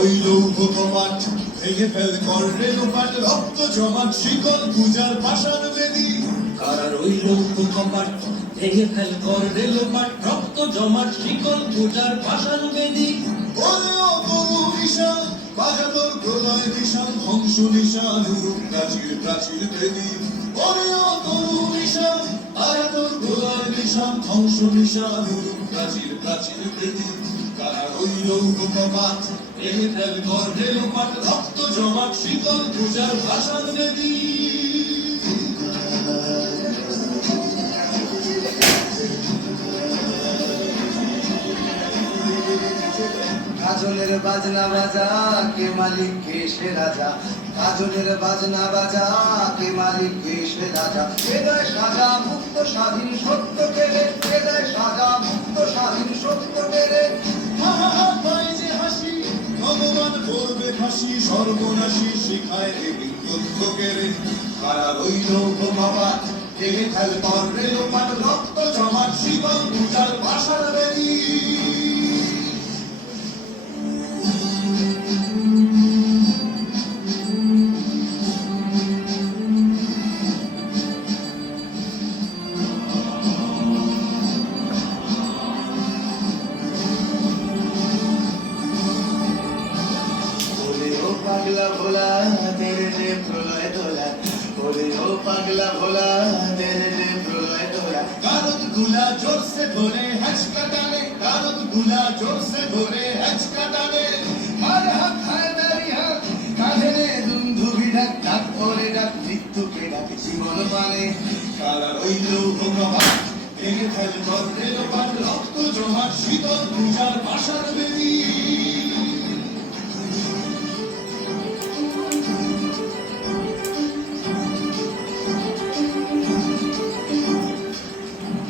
ওই লৌহ কপাট ভেঙে ফেল কর রেলোপাট রক্ত জমাট শিকল পূজার পাষাণ বেদী। কারার ওই লৌহ কপাট ভেঙে ফেল কর রেলোপাট রক্ত জমাট শিকল পূজার পাষাণ বেদী। ওরে ও তরু নিশান বাজা তোর প্রলয় নিশান ধ্বংস নিশান উরুপ প্রাচীর প্রাচীর বেদী। ওরে ও তরু নিশান বাজা তোর প্রলয় নিশান ধ্বংস নিশান উরুপ প্রাচীর প্রাচীর বেদী। কারার ওই লৌহ কপাট ভেঙে ফেল কর রেলোপাট রক্ত জমাট শিকল পূজার পাষাণ বেদী। কাজলের বাজনা বাজা কে মালিক কে সে রাজা। কাজলের বাজনা বাজা কে মালিক কে সে রাজা। হৃদয় সাজা মুক্ত স্বাধীন সত্য কেড়ে। হৃদয় সাজা মুক্ত স্বাধীন সত্য কেড়ে। পায় যে হাসি ভগবান করবে ফাঁসি সর্বনাশী শিখায় এ বিদ্যুৎ কেড়ে। কারা রইল বাবা ভেঙে ফেল কর রেলোপাট রক্ত জমাট শিকল পূজার পাষাণ বেদী। পাগলা ভোলা তেরে রে প্রলয় দোলা। ওরে ও পাগলা ভোলা তেরে রে প্রলয় দোলা। গারদ গুলা জোর से ধরে হ্যাচকা টানে গারদ গুলা জোর से ধরে হ্যাচকা টানে। আর হাত হায় দাঁড়ি হাত কাঁধে রে দুন্ধুবি ডাক। ডাক ওরে ডাক মৃত্যুকে ডাক জীবন মানে। কারা রইল ভগবান ভেঙে ফেল কর রেলোপাট রক্ত জমাট শিকল পূজার পাষাণ বেদী।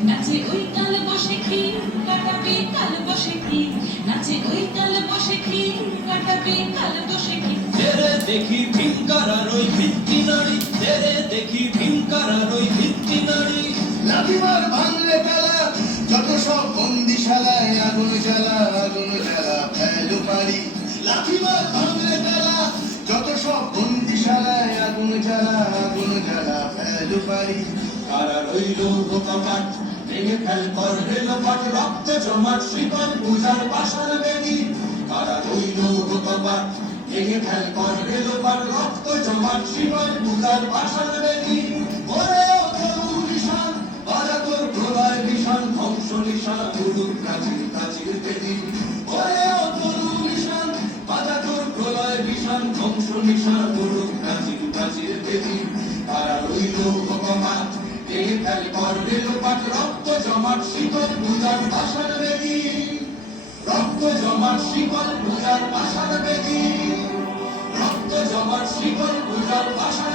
নাচে ওই কাল বসে কি কাটাবে কাল বসে কি। নাচে ওই কাল বসে কি কাটাবে কাল বসে কি। তেরে দেখি ভীমকারার ওই ভিত্তি নারী। তেরে দেখি ভীমকারার ওই ভিত্তি নারী। লাঠিমার ভাঙলে তালা যত সব বন্দিশালায় আগুন জ্বালা আগুন জ্বালা ফেলু পারি। লাঠিমার ভাঙলে তালা যত সব বন্দিশালায় আগুন জ্বালা আগুন জ্বালা ফেলু পারি। কারা রইল কপাট ভেঙে ফেল কর রেলোপাট রক্ত জমাট শিকল পূজার পাষাণ বেদী। কারা রইল কপাট ভেঙে ফেল কর রেলোপাট রক্ত জমাট শিকল পূজার পাষাণ বেদী। ওরে ও তরু নিশান বাজা তোর প্রলয় নিশান ধ্বংস নিশান উরুপ প্রাচীর প্রাচীর বেদী। ওরে ও তরু নিশান বাজা তোর প্রলয় নিশান ধ্বংস নিশান উরুপ প্রাচীর প্রাচীর বেদী। কারা রইল কপাট ভেঙে ফেল কর রেলোপাট রক্ত জমাট শিকল পূজার পাষাণ বেদী। রক্ত জমাট শিকল পূজার পাষাণ বেদী। রক্ত জমাট শিকল পূজার পাষাণ